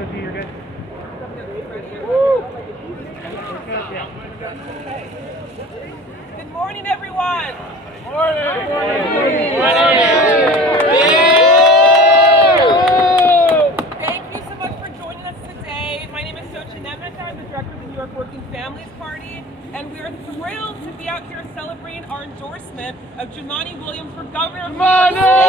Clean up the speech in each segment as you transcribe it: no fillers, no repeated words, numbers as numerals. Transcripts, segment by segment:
Cookie, you're good. Good morning, everyone. Thank you so much for joining us today. My name is Sochi Nemeth. I'm the director of the New York Working Families Party, and we are thrilled to be out here celebrating our endorsement of Jumaane Williams for governor of New York State.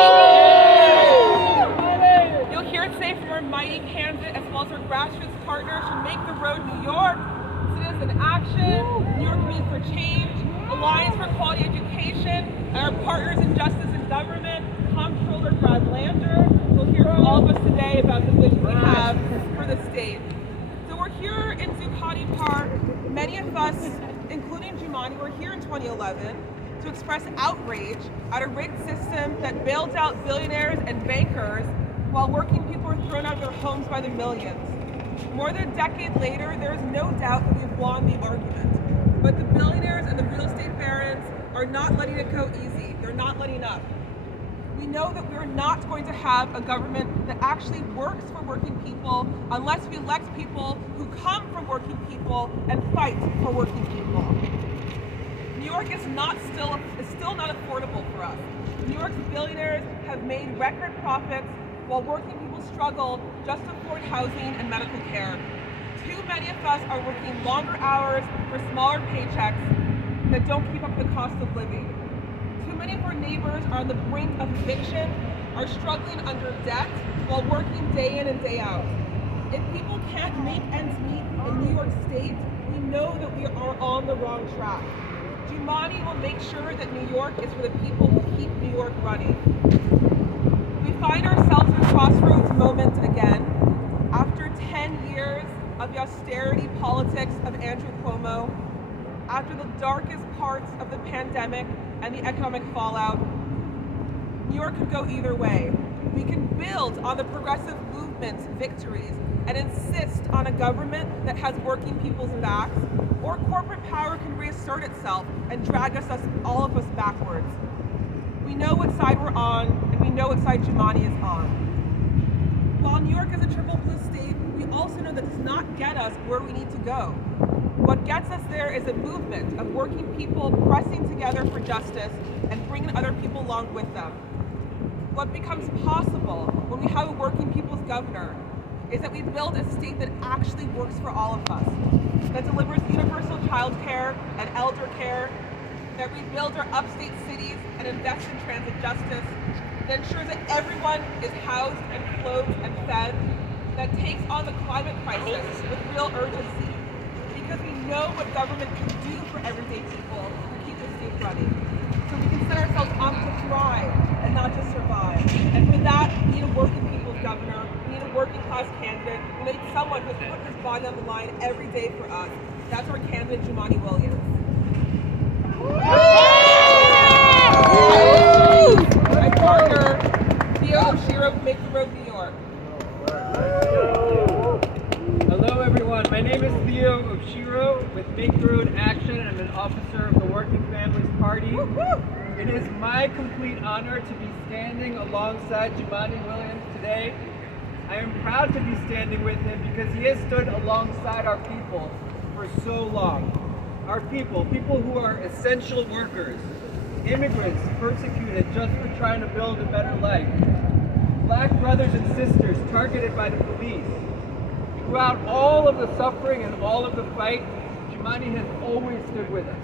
You'll hear it say from our mighty candidate as well as our grassroots partners who make the road New York, Citizen Action, New York Community for Change, Alliance for Quality Education, and our partners in Justice and Government, Comptroller Brad Lander. We'll hear from all of us today about the vision we have for the state. So we're here in Zuccotti Park. Many of us, including Jumaane, were here in 2011 to express outrage at a rigged system that bailed out billionaires and bankers while working people are thrown out of their homes by the millions. More than a decade later, there is no doubt that we've won the argument. But the billionaires and the real estate barons are not letting it go easy. They're not letting up. We know that we're not going to have a government that actually works for working people unless we elect people who come from working people and fight for working people. New York is still not affordable for us. New York's billionaires have made record profits while working people struggle just to afford housing and medical care. Too many of us are working longer hours for smaller paychecks that don't keep up with the cost of living. Too many of our neighbors are on the brink of eviction, are struggling under debt while working day in and day out. If people can't make ends meet in New York State, we know that we are on the wrong track. Jumaane will make sure that New York is for the people who keep New York running. We find ourselves in a crossroads moment again. After 10 years of the austerity politics of Andrew Cuomo, after the darkest parts of the pandemic and the economic fallout, New York could go either way. We can build on the progressive movement's victories and insist on a government that has working people's backs, or corporate power can reassert itself and drag all of us backwards. We know what side we're on, and we know what side Jumaane is on. While New York is a triple blue state, we also know that does not get us where we need to go. What gets us there is a movement of working people pressing together for justice and bringing other people along with them. What becomes possible when we have a working people's governor is that we build a state that actually works for all of us, that delivers universal child care and elder care, that rebuilds our upstate cities and invests in transit justice, that ensures that everyone is housed and clothed and fed, that takes on the climate crisis with real urgency, because we know what government can do for everyday people who keep the state running. So we can set ourselves up to thrive and not just survive. And for that, we need a working people's governor, we need a working class candidate, we need someone who's put his body on the line every day for us. That's our candidate, Jumaane Williams. My partner, Theo Oshiro, from Make the Road New York. Hello everyone, my name is Theo Oshiro with Make the Road Action, and I'm an officer of the Working Families Party. It is my complete honor to be standing alongside Jumaane Williams today. I am proud to be standing with him because he has stood alongside our people for so long. Our people who are essential workers, immigrants persecuted just for trying to build a better life, Black brothers and sisters targeted by the police. Throughout all of the suffering and all of the fight, Jumaane has always stood with us.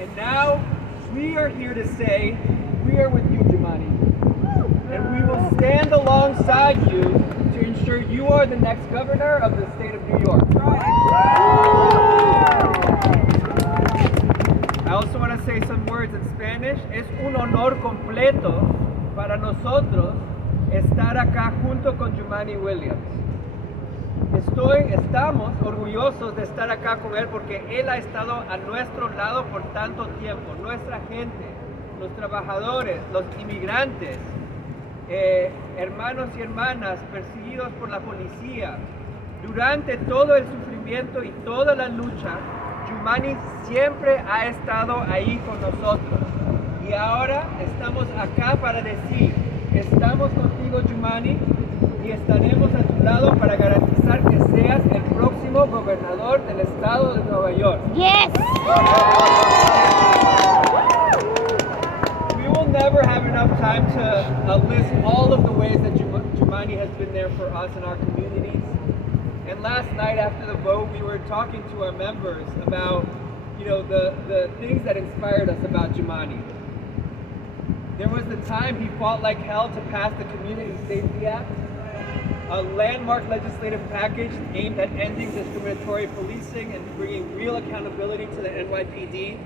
And now, we are here to say, we are with you, Jumaane. And we will stand alongside you to ensure you are the next governor of the state of New York. I also want to say some words in Spanish. Es un honor completo para nosotros estar acá junto con Jumaane Williams. Estamos orgullosos de estar acá con él porque él ha estado a nuestro lado por tanto tiempo. Nuestra gente, los trabajadores, los inmigrantes, hermanos y hermanas perseguidos por la policía. Durante todo el sufrimiento y toda la lucha, Jumaane siempre ha estado ahí con nosotros. Y ahora estamos acá para decir, estamos contigo, Jumaane. y estaremos a tu lado para garantizar que seas el próximo gobernador del estado de Nueva York. Yes! We will never have enough time to list all of the ways that Jumani has been there for us in our communities. And last night after the vote, we were talking to our members about, the things that inspired us about Jumani. There was the time he fought like hell to pass the Community Safety Act, a landmark legislative package aimed at ending discriminatory policing and bringing real accountability to the NYPD.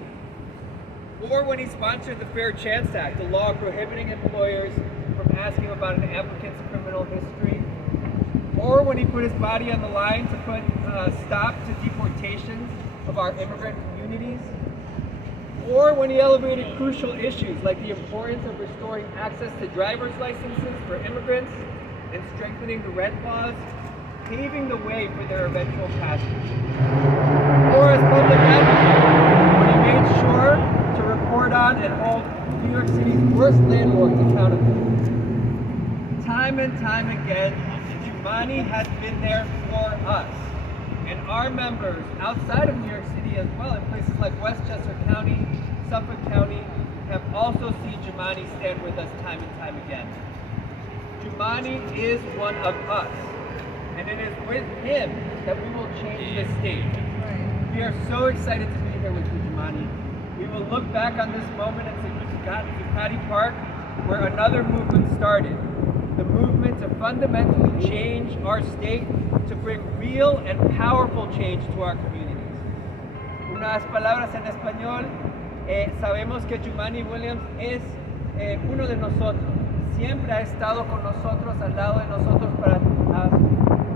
Or when he sponsored the Fair Chance Act, a law prohibiting employers from asking about an applicant's criminal history. Or when he put his body on the line to put a stop to deportations of our immigrant communities. Or when he elevated crucial issues like the importance of restoring access to driver's licenses for immigrants and strengthening the rent laws, paving the way for their eventual passage. Or as public advocate, when he made sure to report on and hold New York City's worst landlords accountable. Time and time again, Jumani has been there for us. And our members outside of New York City as well, in places like Westchester County, Suffolk County, have also seen Jumani stand with us time and time again. Jumani is one of us, and it is with him that we will change this state. We are so excited to be here with you, Jumani. We will look back on this moment at Zuccotti Park, where another movement started. The movement to fundamentally change our state, to bring real and powerful change to our communities. Unas palabras en español. Sabemos que Jumani Williams es uno de nosotros. Siempre ha estado con nosotros, al lado de nosotros para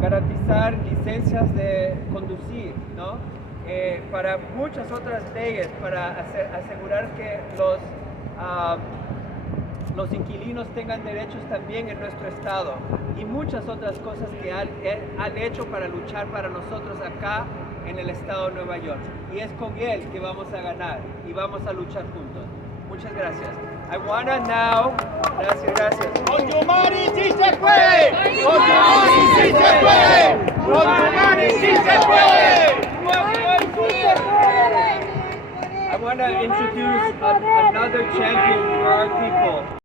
garantizar licencias de conducir, ¿no? Para muchas otras leyes, para asegurar que los inquilinos tengan derechos también en nuestro estado y muchas otras cosas que han hecho para luchar para nosotros acá en el estado de Nueva York. Y es con él que vamos a ganar y vamos a luchar juntos. Muchas gracias. I wanna now, gracias. ¡Con Jumani sí se puede! ¡Con Jumani sí se puede! ¡Con Jumani sí se puede! I want to introduce another champion for our people.